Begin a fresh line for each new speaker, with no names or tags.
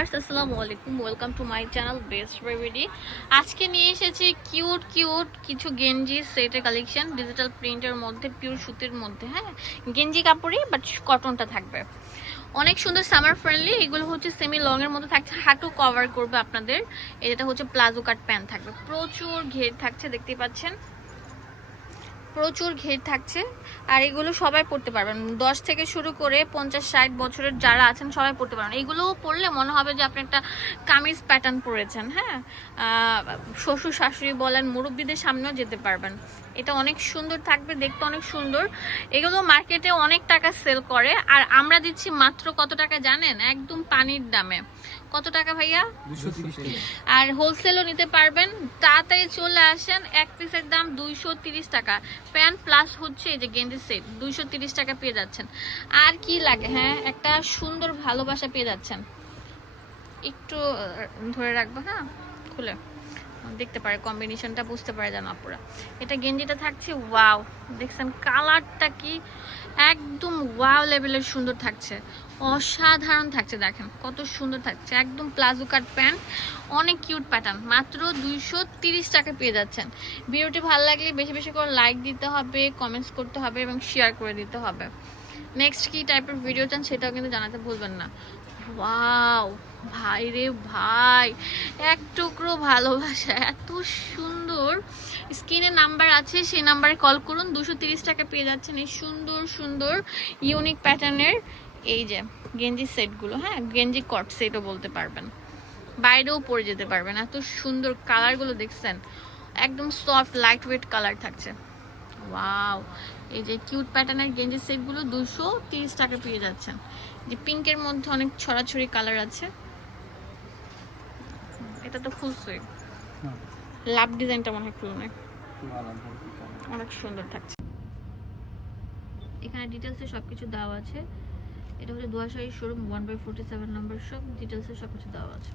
Viewers, আসসালামু আলাইকুম। Welcome to my channel best বেবিডি আজকে নিয়ে এসেছি কিউট কিউট কিছু গেঞ্জি সেটের কালেকশন ডিজিটাল প্রিন্টের মধ্যে পিওর সুতির মধ্যে হ্যাঁ? গেঞ্জি কাপড়ই বাট কটনটা থাকবে। অনেক সুন্দর সামার ফ্রেন্ডলি এগুলো হচ্ছে সেমি লং এর মধ্যে থাকছে। হাঁটু কভার করবে আপনাদের। এটা হচ্ছে প্লাজো কাট প্যান্ট থাকবে। প্রচুর ঘের থাকছে, দেখতেই পাচ্ছেন। প্রচুর ঘের থাকছে, আর এগুলো সবাই পড়তে পারবেন। দশ থেকে শুরু করে পঞ্চাশ, ষাট বছরের যারা আছেন সবাই পড়তে পারবেন। এগুলো পড়লে মনে হবে যে আপনি একটা কামিজ প্যাটার্ন পরেছেন হ্যাঁ? শ্বশুর, শাশুড়ি বলেন, মুরব্বীদের সামনেও যেতে পারবেন। এটা অনেক সুন্দর থাকবে, দেখতে অনেক সুন্দর। এগুলো মার্কেটে অনেক টাকা সেল করে, আর আমরা দিচ্ছি মাত্র কত টাকা জানেন? একদম পানির দামে। কত টাকা ভাইয়া? আর হোলসেলও নিতে পারবেন। তাড়াতাড়ি চলে আসেন এক পিসের দাম দুইশো তিরিশ টাকা। প্যান্ট প্লাস হচ্ছে এই যে গেঞ্জি সেট দুইশো তিরিশ টাকা পেয়ে যাচ্ছেন। আর কি লাগে হ্যাঁ? একটা সুন্দর ভালোবাসা পেয়ে যাচ্ছেন। একটু ধরে রাখব হ্যাঁ? খুলে। দেখতে পারে কম্বিনেশনটা বুঝতে পারে যেন আপুরা। এটা গেঞ্জিটা থাকছে ওয়াও দেখছেন কালারটা কি একদম ওয়াও লেভেলের সুন্দর থাকছে। অসাধারণ থাকছে, দেখেন কত সুন্দর থাকছে। একদম প্লাজো কাট প্যান্ট অনেক কিউট প্যাটার্ন মাত্র দুইশো তিরিশ টাকা পেয়ে যাচ্ছেন। ভিডিওটি ভালো লাগলে বেশি বেশি করে লাইক দিতে হবে কমেন্টস করতে হবে এবং শেয়ার করে দিতে হবে। নেক্সট কি টাইপের ভিডিও চান সেটাও কিন্তু জানাতে ভুলবেন না। ওয়াও ভাই রে ভাই, এক টুকরো ভালোবাসা, এত সুন্দর। স্ক্রিনে নাম্বার আছে, সেই নাম্বারে কল করুন, দুশো তিরিশ টাকা পেয়ে যাচ্ছেন এই সুন্দর সুন্দর ইউনিক প্যাটার্নের এই যে গেঞ্জি সেটগুলো হ্যাঁ? গেঞ্জি কট সেটও বলতে পারবেন। বাইরেও পরে যেতে পারবেন, এত সুন্দর কালারগুলো দেখছেন। একদম সফট লাইট ওয়েট কালার থাকছে। ওয়াও এই যে কিউট প্যাটার্নের গেঞ্জি সেটগুলো দুশো তিরিশ টাকা পেয়ে যাচ্ছেন। যে পিঙ্কের মধ্যে অনেক ছড়াছড়ি কালার আছে। এটা তো
হ্যাঁ,
লাভ ডিজাইনটা মনে হয়
ফুল কালার।
অনেক সুন্দর থাকছে। এখানে ডিটেলসে সব কিছু দেওয়া আছে। এটা হচ্ছে Duashahi showroom one by forty seven number সব ডিটেলসে সব কিছু দেওয়া আছে।